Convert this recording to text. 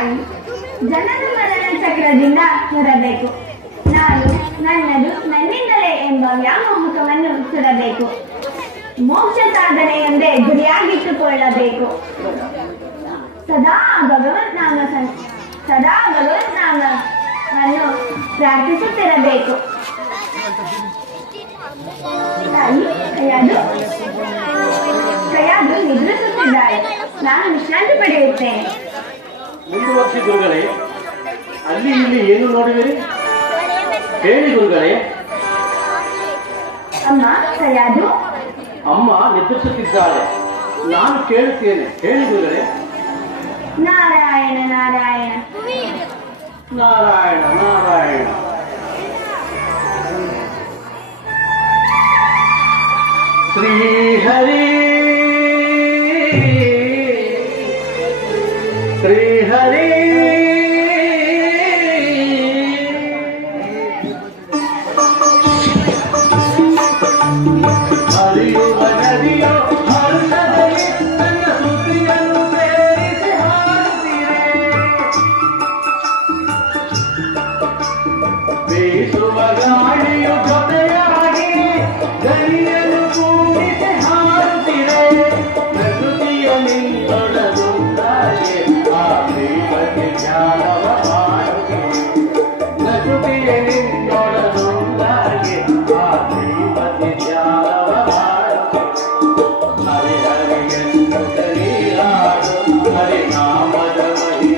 ತಾಯಿ ಜನನ ಮರಣ ಚಕ್ರದಿಂದ ಹೊರಬೇಕು ನಾನು ನನ್ನದು ನನ್ನಿಂದಲೇ ಎಂಬ ವ್ಯಾಮೋಹಕವನ್ನು ಸುಡಬೇಕು. ಮೋಕ್ಷ ಸಾಧನೆಯೊಂದೇ ಗುರಿಯಾಗಿಟ್ಟುಕೊಳ್ಳಬೇಕು. ಸದಾ ಭಗವತ್ ನಾಮ ಸದಾ ಭಗವತ್ ನಾಮವನ್ನು ಪ್ರಾರ್ಥಿಸುತ್ತಿರಬೇಕು ಕೈಯಾದು ನಾನು ವಿಶ್ರಾಂತಿ ಪಡೆಯುತ್ತೇನೆ. ಮುಂದುವರಿಸಿ ಗುರುಗಳೇ ಅಲ್ಲಿ ಇಲ್ಲಿ ಏನು ನೋಡುವಿರಿ ಹೇಳಿ ಗುರುಗಳೇ ಅಮ್ಮ ಕೈಯಾದು ಅಮ್ಮ ನಿದ್ರಿಸುತ್ತಿದ್ದಾಳೆ ನಾನು ಕೇಳುತ್ತೇನೆ ಹೇಳಿ ಗುರುಗಳೇ ನಾರಾಯಣ ನಾರಾಯಣ ನಾರಾಯಣ ನಾರಾಯಣ ಶ್ರೀಹರಿ María.